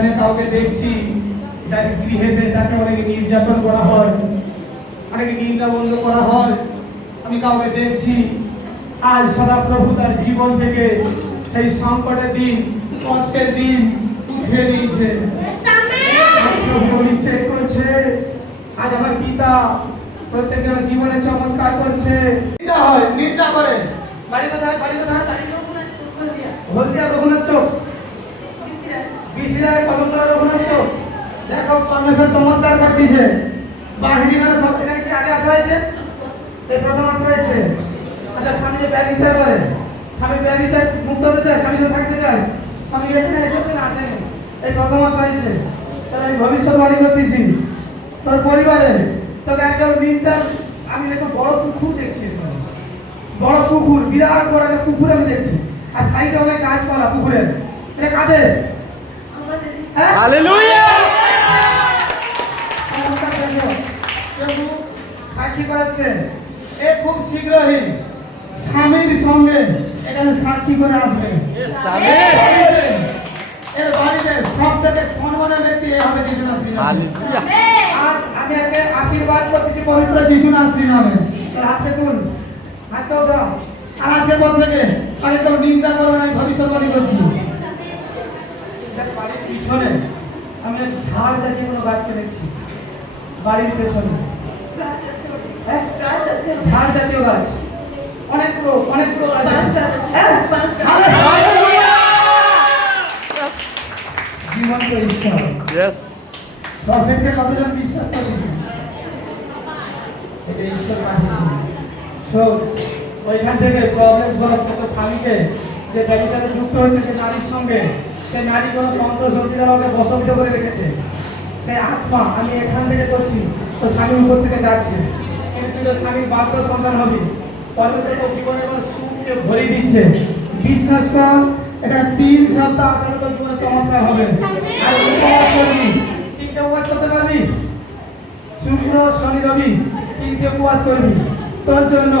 এখানে কাউকে দেখছি যার গৃহেতে তাকে অনেক নির্যাতন করা হয়, অনেক নিন্দা বন্ধ করা হয়। আমি কাউকে দেখছি আজ সদাপ্রভু তার জীবন থেকে সেই সংকটের দিন, কষ্টের দিন উঠিয়ে দিয়েছে। প্রভু অভিষেক করছে। আজ আমার পিতা প্রত্যেকের জীবনে চমৎকার করছে। নিন্দা হয়, নিন্দা করে। বাড়ি কোথায়? বাড়ি কোথায়? হলদিয়া রঘুনাথ চোখ, বিসিরায় কদমতলা রঘুনাথ চোখ। দেখো পরমেশ্বর চমৎকার করতেছে। বাহিনী মানে সব এখানে কি আগে আসা হয়েছে? এই প্রথম আসা হয়েছে। আচ্ছা, স্বামী যে ব্যভিচার করে, স্বামী ব্যভিচার মুক্ত হতে চায়, স্বামী সাথে থাকতে চায়, স্বামী এখানে এসেছে না আসেনি? এই প্রথম আসা হয়েছে। তাহলে আমি ভবিষ্যৎবাণী করতেছি তোর পরিবারে তোকে একদম নিন্দার। আমি দেখো বড় পুকুর দেখছি, বড় পুকুর, বিরাট বড় একটা পুকুর আমি দেখছি, আর সাইডে অনেক গাছপালা পুকুরের। এটা কাদের? হালেলুয়া! প্রভু সাক্ষী করাচ্ছে এ খুব শীঘ্রই স্বামীর সঙ্গে এখানে সাক্ষী করে আসবে। এর বাড়িতে সব থেকে সম্মানের ব্যক্তি এ হবে যিশু নাসির নামে। আজ আমি একে আশীর্বাদ করতেছি পবিত্র যিশু নাসির নামে। হাতে তুল, হাতে উঠাও। আর আজকের পর থেকে আগে তো নিন্দা করবে না, ভবিষ্যৎবাণী করছি। বাড়ির পিছনে আমি ঝাড় জাতীয় কোনো গাছকে দেখছি, বাড়ির পেছনে ঝাড় জাতীয় গাছ অনেকগুলো অনেকগুলো গাছ আছে। জীবন্ত ঈশ্বর, প্রফেটকে কতজন বিশ্বাস করেছে? এটা ঈশ্বর পাঠিয়েছে। শোন, ওইখান থেকে প্রবলেম করাচ্ছে তো স্বামীকে, যে ব্যবসাতে যুক্ত হয়েছে যে নারীর সঙ্গে, সে নারী কোনো তন্ত্র শক্তি দ্বারা ওকে বশবীত করে রেখেছে। সেই আত্মা আমি এখান থেকে করছি, তো স্বামীর উপর থেকে যাচ্ছে। কিন্তু তুই স্বামীর বাধ্য সন্তান হবি, পরমেশ্বর তোর জীবনে কোনো সুখকে ভরে দিচ্ছে। বিশ্বাস কর, এটা 3 সপ্তাহ আসলে তোর জীবনে চমৎকার হবে। আর উপবাস করবি, 3টে উপবাস করতে পারবি? শুক্র, শনি, রবি 3টে উপবাস করবি। তোর জন্য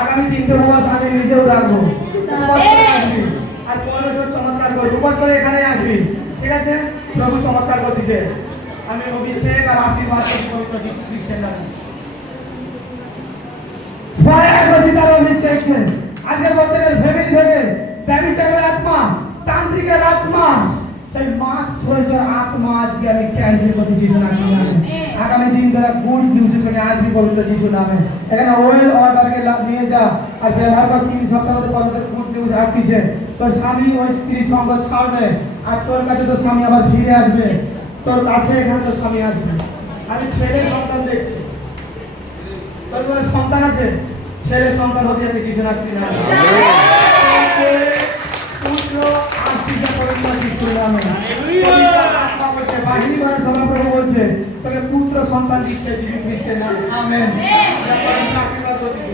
আগামী 3টে উপবাস আমি নিজেও রাখবো। উপবাস করে আসবি আর পরমেশ্বর চমৎকার করবি। উপবাস করে এখানে আসবি, ঠিক আছে? প্রভু চমৎকার করতেছে। আমি অভিষেক আর আশীর্বাদ করছি পবিত্র যীশু খ্রিস্টের নামে। আজকে প্রত্যেকের ফ্যামিলি থেকে ব্যভিচারের আত্মা, তান্ত্রিকের আত্মা, সেই মাছ শরীরের আত্মা আজকে আমি ক্যান্সেল করতে যিশু নামে। আগামী দিন ধরে গুড নিউজের সঙ্গে আসবি পবিত্র যিশু নামে। এখানে ওয়েল অর্ডারকে নিয়ে যা আর ব্যবহার কর। 3 সপ্তাহ ধরে পবিত্র গুড নিউজ আসছে। তোর স্বামী ওই স্ত্রীর সঙ্গ ছাড়বে আর তোর কাছে তোর স্বামী আবার ফিরে আসবে। তোর কাছে এখানে তোর স্বামী আসবে। আমি ছেলের সন্তান দেখছি, তোর কোনো সন্তান আছে, ছেলের সন্তান হতে যাচ্ছে যিশু নাসির নামে। পুত্র আশীর্বাদ পবিত্র যিশুর নামে। আত্মা বলছে, বাহিনী ঘরে সদাপ্রভু বলছে তোকে পুত্র সন্তান দিচ্ছে যিশু খ্রিস্টের নামে। আমেন। আশীর্বাদ করছি।